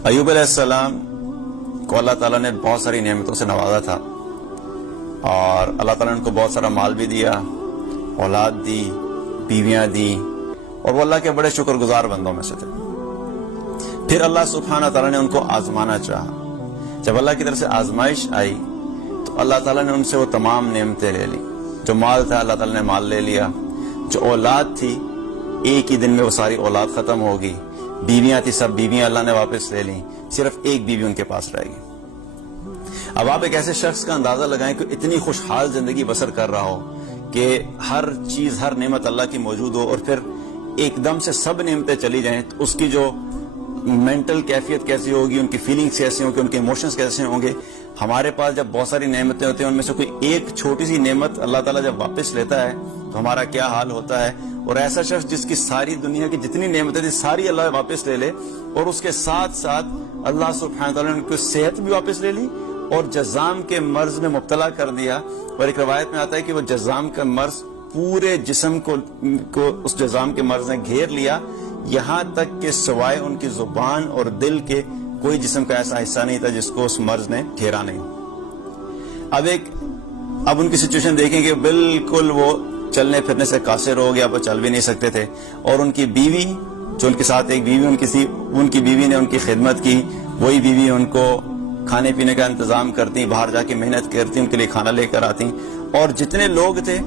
अय्यूब अलैहिस्सलाम को अल्लाह ताला ने बहुत सारी नेमतों से नवाजा था और अल्लाह ताला ने उनको बहुत सारा माल भी दिया, औलाद दी, बीवियां दी, और वो अल्लाह के बड़े शुक्रगुजार बंदों में से थे। फिर अल्लाह सुब्हानहू व तआला ने उनको आजमाना चाहा। जब अल्लाह की तरफ से आजमाइश आई तो अल्लाह ताला ने उनसे वो तमाम नेमतें ले ली। जो माल था अल्लाह ताला ने माल ले लिया, जो औलाद थी एक ही दिन में वो सारी औलाद खत्म होगी, बीवियां थी सब बीवियां अल्लाह ने वापस ले ली, सिर्फ एक बीवी उनके पास रहेगी। अब आप एक ऐसे शख्स का अंदाजा लगाएं कि इतनी खुशहाल जिंदगी बसर कर रहा हो कि हर चीज हर नेमत अल्लाह की मौजूद हो, और फिर एकदम से सब नेमतें चली जाएं तो उसकी जो मेंटल कैफियत कैसी होगी, उनकी फीलिंग्स कैसी होंगी, उनके इमोशंस कैसे होंगे। हमारे पास जब बहुत सारी नेमतें होती हैं उनमें से कोई एक छोटी सी नेमत अल्लाह ताला जब वापस लेता है तो हमारा क्या हाल होता है। और ऐसा शख्स जिसकी सारी दुनिया की जितनी नेमतें थी सारी अल्लाह वापस ले ले, और उसके साथ साथ अल्लाह सुब्हानहू व तआला ने उनको सेहत भी वापस ले ली और जज़ाम के मर्ज में मुब्तला कर दिया। और एक रवायत में आता है कि वो जज़ाम का मर्ज पूरे जिस्म को उस जज़ाम के मर्ज ने घेर लिया, यहाँ तक कि सिवाय उनकी जुबान और दिल के कोई जिस्म का ऐसा हिस्सा नहीं था जिसको उस मर्ज ने घेरा नहीं। अब उनकी सिचुएशन देखें कि बिल्कुल वो चलने फिरने से कासिर हो गया, वो चल भी नहीं सकते थे, और उनकी बीवी जो उनके साथ एक बीवी उनकी बीवी ने उनकी खिदमत की, वही बीवी उनको खाने पीने का इंतजाम करती, बाहर जाके मेहनत करती, उनके लिए खाना लेकर आती, और जितने लोग थे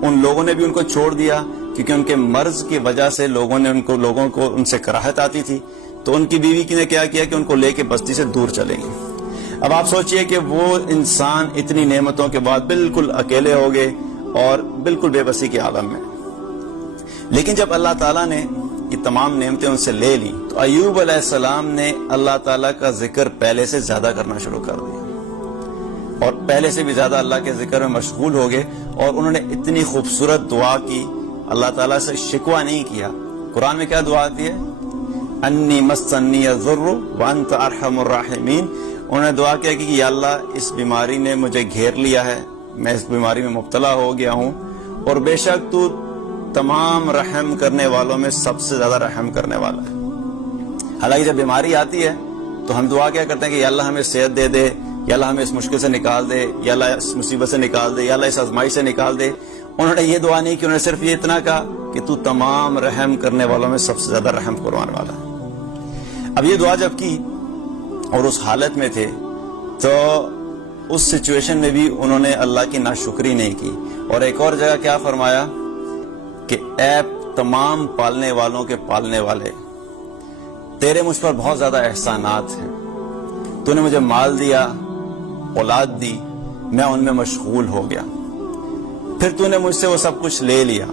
उन लोगों ने भी उनको छोड़ दिया क्योंकि उनके मर्ज की वजह से लोगों को उनसे कराहत आती थी। तो उनकी बीवी ने क्या किया कि उनको लेके बस्ती से दूर चले गए। अब आप सोचिए कि वो इंसान इतनी नेमतों के बाद बिल्कुल अकेले हो गए और बिल्कुल बेबसी के आलम में। लेकिन जब अल्लाह ताला ने ये तमाम नेमतें उनसे ले ली तो अय्यूब अलैहिस्सलाम ने अल्लाह ताला का जिक्र पहले से ज्यादा करना शुरू कर दिया और पहले से भी ज्यादा अल्लाह के जिक्र में मशगूल हो गए, और उन्होंने इतनी खूबसूरत दुआ की, अल्लाह ताला से शिकवा नहीं किया। कुरान में क्या दुआ आती है? अन्नी मस्सन्नी अज़्ज़ुर्रु व अंत अरहमुर राहिमीन। उन्होंने दुआ किया कि या अल्लाह इस बीमारी ने मुझे घेर लिया है, मैं इस बीमारी में मुब्तला हो गया हूँ, और बेशक तू तमाम रहम करने वालों में सबसे ज्यादा रहम करने वाला है। हालांकि जब बीमारी आती है तो हम दुआ क्या करते हैं कि या अल्लाह हमें सेहत दे दे, या अल्लाह हमें इस मुश्किल से निकाल दे, या अल्लाह इस मुसीबत से निकाल दे, या अल्लाह इस आजमाइश से निकाल दे। उन्होंने ये दुआ नहीं की, उन्होंने सिर्फ ये इतना कहा कि तू तमाम रहम करने वालों में सबसे ज्यादा रहम करवाने वाला है। अब ये दुआ जब की और उस हालत में थे तो उस सिचुएशन में भी उन्होंने अल्लाह की नाशुक्री नहीं की। और एक और जगह क्या फरमाया कि ऐ तमाम पालने वालों के पालने वाले, तेरे मुझ पर बहुत ज्यादा एहसानात हैं, तूने मुझे माल दिया, औलाद दी, मैं उनमें मशगूल हो गया, फिर तूने मुझसे वो सब कुछ ले लिया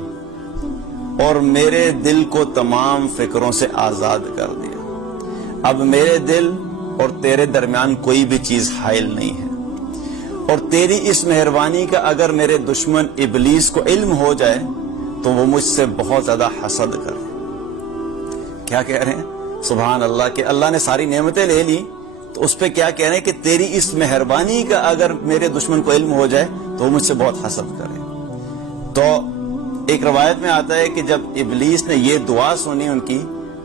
और मेरे दिल को तमाम फिक्रों से आजाद कर दिया। अब मेरे दिल और तेरे दरमियान कोई भी चीज हाइल नहीं है, और तेरी इस मेहरबानी का अगर मेरे दुश्मन इबलीस को इल्म हो जाए तो वो मुझसे बहुत ज्यादा हसद करे। क्या कह रहे हैं? सुभान अल्लाह के अल्लाह ने सारी नेमतें ले ली तो उस पे क्या कह रहे हैं कि तेरी इस मेहरबानी का अगर मेरे दुश्मन को इल्म हो जाए तो वो मुझसे बहुत हसद करे। तो एक रवायत में आता है कि जब इबलीस ने ये दुआ सुनी उनकी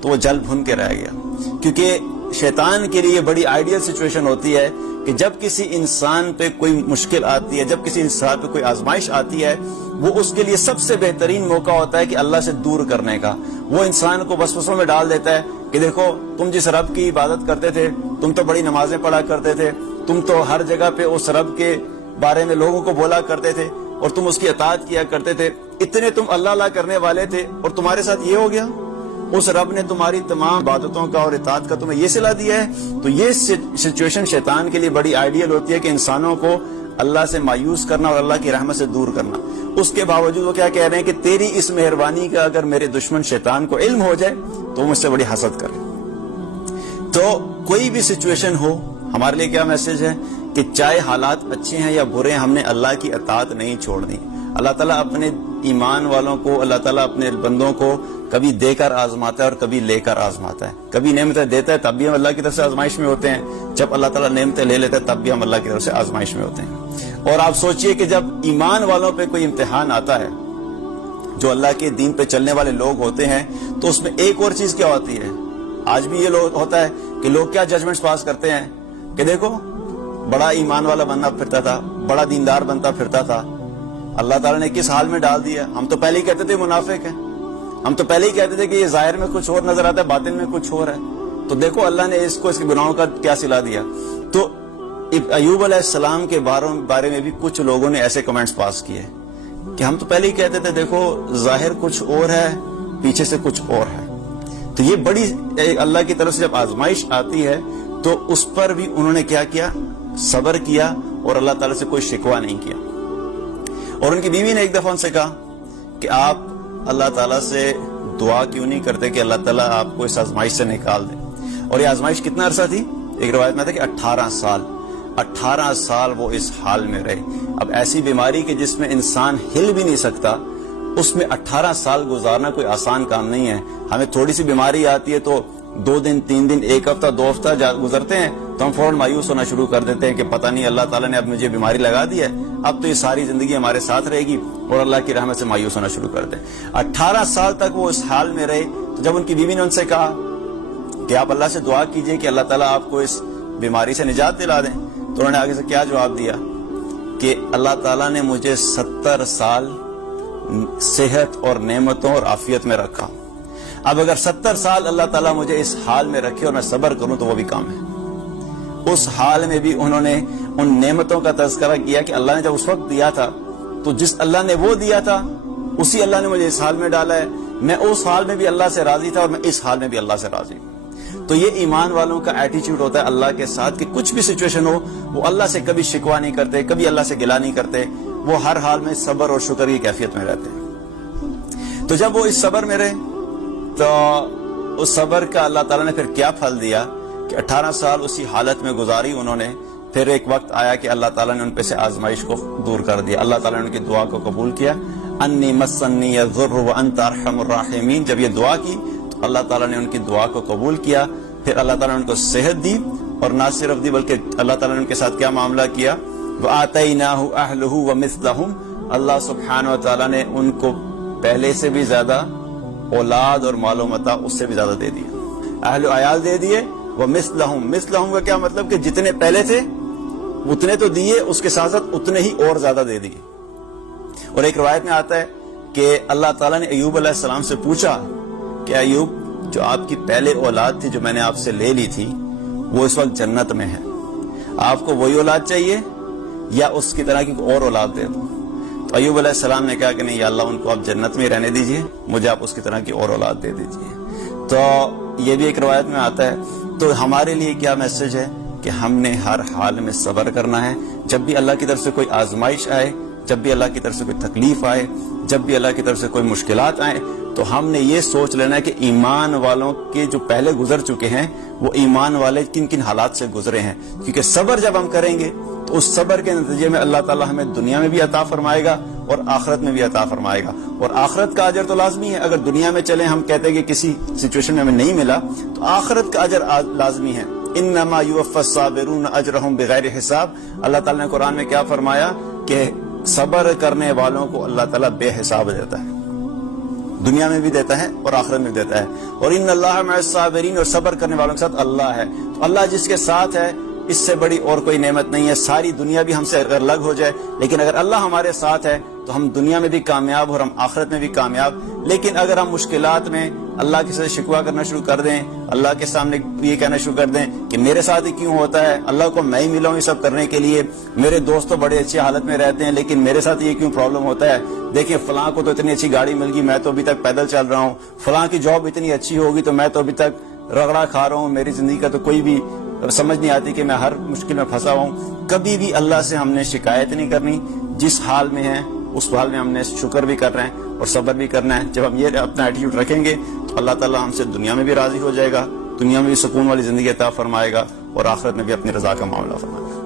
तो वो जल भुन के रह गया, क्योंकि शैतान के लिए बड़ी आइडियल सिचुएशन होती है कि जब किसी इंसान पे कोई मुश्किल आती है, जब किसी इंसान पे कोई आजमाइश आती है, वो उसके लिए सबसे बेहतरीन मौका होता है कि अल्लाह से दूर करने का। वो इंसान को वसवसों में डाल देता है कि देखो तुम जिस रब की इबादत करते थे, तुम तो बड़ी नमाजें पढ़ा करते थे, तुम तो हर जगह पे उस रब के बारे में लोगों को बोला करते थे और तुम उसकी अताअत किया करते थे, इतने तुम अल्लाह करने वाले थे, और तुम्हारे साथ ये हो गया। उस रब ने तुम्हारी तमाम इबादतों का और इताअत का तुम्हें ये सिला दिया है। तो ये सिचुएशन शैतान के लिए बड़ी आइडियल होती है कि इंसानों को अल्लाह से मायूस करना और अल्लाह की रहमत से दूर करना। उसके बावजूद वो क्या कह रहे हैं कि तेरी इस मेहरबानी का अगर मेरे दुश्मन शैतान को इल्म हो जाए तो मुझसे बड़ी हसद करे। तो कोई भी सिचुएशन हो, हमारे लिए क्या मैसेज है कि चाहे हालात अच्छे हैं या बुरे हैं, हमने अल्लाह की अताअत नहीं छोड़नी। अल्लाह ताला अपने ईमान वालों को, अल्लाह ताला अपने बंदों को कभी देकर आजमाता है और कभी लेकर आजमाता है। कभी नेमतें देता है तब भी हम अल्लाह की तरफ से आजमाइश में होते हैं, जब अल्लाह ताला नेमतें ले लेता है तब भी हम अल्लाह की तरफ से आजमाइश में होते हैं। और आप सोचिए कि जब ईमान वालों पे कोई इम्तिहान आता है, जो अल्लाह के दीन पे चलने वाले लोग होते हैं, तो उसमें एक और चीज क्या होती है آج بھی یہ ہوتا ہے کہ لوگ کیا ججمنٹس پاس کرتے ہیں کہ دیکھو بڑا ایمان والا بننا پھرتا تھا, بڑا دیندار بنتا پھرتا تھا, اللہ تعالیٰ نے کس حال میں ڈال دیا. ہم تو پہلے ہی کہتے تھے منافق ہیں, ہم تو پہلے ہی کہتے تھے کہ یہ ظاہر میں کچھ اور نظر آتا ہے, باطن میں کچھ اور ہے. تو دیکھو اللہ نے اس کو اس کے گناہوں کا کیا صلہ دیا. تو ایوب علیہ السلام کے بارے میں بھی کچھ لوگوں نے ایسے کمنٹس پاس کیے کہ ہم تو پہلے ہی کہتے تھے دیکھو ظاہر کچھ اور ہے, پیچھے سے کچھ اور ہے. تو یہ بڑی اللہ کی طرف سے جب آزمائش آتی ہے تو اس پر بھی انہوں نے کیا کیا, صبر کیا اور اللہ تعالیٰ سے کوئی شکوہ نہیں کیا. اور ان کی بیوی نے ایک دفعہ ان سے کہا کہ آپ اللہ تعالیٰ سے دعا کیوں نہیں کرتے کہ اللہ تعالیٰ آپ کو اس آزمائش سے نکال دے. اور یہ آزمائش کتنا عرصہ تھی؟ ایک روایت میں تھا کہ 18 سال وہ اس حال میں رہے. اب ایسی بیماری کہ جس میں انسان ہل بھی نہیں سکتا, اس میں 18 سال گزارنا کوئی آسان کام نہیں ہے. ہمیں تھوڑی سی بیماری آتی ہے تو 2 دن 3 دن 1 ہفتہ 2 ہفتہ گزرتے ہیں تو ہم فوراً مایوس ہونا شروع کر دیتے ہیں کہ پتہ نہیں اللہ تعالیٰ نے اب مجھے بیماری لگا دی ہے, اب تو یہ ساری زندگی ہمارے ساتھ رہے گی, اور اللہ کی رحمت سے مایوس ہونا شروع کر دیں. 18 سال تک وہ اس حال میں رہے. تو جب ان کی بیوی نے ان سے کہا کہ آپ اللہ سے دعا کیجئے کہ اللہ تعالیٰ آپ کو اس بیماری سے نجات دلا دیں, تو انہوں نے آگے سے کیا جواب دیا کہ اللہ تعالیٰ نے مجھے 70 سال صحت اور نعمتوں اور عافیت میں رکھا. اب اگر 70 سال اللہ تعالیٰ مجھے اس حال میں رکھے اور میں صبر کروں تو وہ بھی کام ہے. اس حال میں بھی انہوں نے ان نعمتوں کا تذکرہ کیا کہ اللہ نے جب اس وقت دیا تھا تو جس اللہ نے وہ دیا تھا اسی اللہ نے مجھے اس حال میں ڈالا ہے. میں اس حال میں بھی اللہ سے راضی تھا اور میں اس حال میں بھی اللہ سے راضی ہوں. تو یہ ایمان والوں کا ایٹیچیوڈ ہوتا ہے اللہ کے ساتھ کہ کچھ بھی سچویشن ہو وہ اللہ سے کبھی شکوہ نہیں کرتے, کبھی اللہ سے گلہ نہیں کرتے, وہ ہر حال میں صبر اور شکر کی کیفیت میں رہتے ہیں. تو جب وہ اس صبر میں رہے تو اس صبر کا اللہ تعالیٰ نے پھر کیا پھل دیا کہ 18 سال اسی حالت میں گزاری انہوں نے. پھر ایک وقت آیا کہ اللہ تعالیٰ نے ان پہ سے آزمائش کو دور کر دیا. اللہ تعالیٰ نے ان کی دعا کو قبول کیا. انی مسنی الضر وانت ارحم الراحمین, جب یہ دعا کی تو اللہ تعالیٰ نے ان کی دعا کو قبول کیا. پھر اللہ تعالیٰ نے ان کو صحت دی, اور نہ صرف دی بلکہ اللہ تعالیٰ نے ان کے ساتھ کیا معاملہ کیا, وآتیناہ اہلہ ومثلہم, اللہ سبحانہ و تعالیٰ نے ان کو پہلے سے بھی زیادہ اولاد اور مال و متاع اس سے بھی زیادہ دے دیا. اہل و عیال دے دیے. ومثلہم, مثلہم کا کیا مطلب کہ جتنے پہلے تھے اتنے تو دیے, اس کے ساتھ ساتھ اتنے ہی اور زیادہ دے دیے. اور ایک روایت میں آتا ہے کہ اللہ تعالیٰ نے ایوب علیہ السلام سے پوچھا کہ ایوب, جو آپ کی پہلے اولاد تھی جو میں نے آپ سے لے لی تھی وہ اس وقت جنت میں ہے, آپ کو وہی اولاد چاہیے یا اس کی طرح کی اور اولاد دے دوں؟ تو ایوب علیہ السلام نے کہا کہ نہیں یا اللہ, ان کو آپ جنت میں رہنے دیجئے, مجھے آپ اس کی طرح کی اور اولاد دے دیجئے. تو یہ بھی ایک روایت میں آتا ہے. تو ہمارے لیے کیا میسج ہے کہ ہم نے ہر حال میں صبر کرنا ہے. جب بھی اللہ کی طرف سے کوئی آزمائش آئے, جب بھی اللہ کی طرف سے کوئی تکلیف آئے, جب بھی اللہ کی طرف سے کوئی مشکلات آئیں, تو ہم نے یہ سوچ لینا ہے کہ ایمان والوں کے جو پہلے گزر چکے ہیں وہ ایمان والے کن کن حالات سے گزرے ہیں. کیونکہ صبر جب ہم کریں گے تو اس صبر کے نتیجے میں اللہ تعالیٰ ہمیں دنیا میں بھی عطا فرمائے گا اور آخرت میں بھی عطا فرمائے گا. اور آخرت کا اجر تو لازمی ہے. اگر دنیا میں چلیں ہم کہتے ہیں کہ کسی سچویشن میں ہمیں نہیں ملا, تو آخرت کا اجر لازمی ہے. انما یوفی الصابرون اجرہم بغیر حساب. اللہ تعالیٰ نے قرآن میں کیا فرمایا کہ صبر کرنے والوں کو اللہ تعالیٰ بے حساب دیتا ہے, دنیا میں بھی دیتا ہے اور آخرت میں بھی دیتا ہے. اور ان اللہ مع الصابرین, اور صبر کرنے والوں کے ساتھ اللہ ہے. تو اللہ جس کے ساتھ ہے اس سے بڑی اور کوئی نعمت نہیں ہے. ساری دنیا بھی ہم سے اگر الگ ہو جائے, لیکن اگر اللہ ہمارے ساتھ ہے تو ہم دنیا میں بھی کامیاب اور ہم آخرت میں بھی کامیاب. لیکن اگر ہم مشکلات میں اللہ کے ساتھ شکوہ کرنا شروع کر دیں, اللہ کے سامنے یہ کہنا شروع کر دیں کہ میرے ساتھ ہی کیوں ہوتا ہے, اللہ کو میں ہی ملا ہوں یہ سب کرنے کے لیے, میرے دوست تو بڑے اچھی حالت میں رہتے ہیں لیکن میرے ساتھ یہ کیوں پرابلم ہوتا ہے, دیکھیں فلاں کو تو اتنی اچھی گاڑی مل گئی, میں تو ابھی تک پیدل چل رہا ہوں, فلاں کی جاب اتنی اچھی ہوگی تو میں تو ابھی تک رگڑا کھا رہا ہوں, میری زندگی کا تو کوئی بھی سمجھ نہیں آتی کہ میں ہر مشکل میں پھنسا ہوں. کبھی بھی اللہ سے ہم نے شکایت نہیں کرنی. جس حال میں ہیں اس حال میں ہم نے شکر بھی کر رہے ہیں اور صبر بھی کرنا ہے. جب ہم یہ اپنا ایٹیٹیوڈ رکھیں گے تو اللہ تعالیٰ ہم سے دنیا میں بھی راضی ہو جائے گا, دنیا میں بھی سکون والی زندگی عطا فرمائے گا, اور آخرت میں بھی اپنی رضا کا معاملہ فرمائے گا.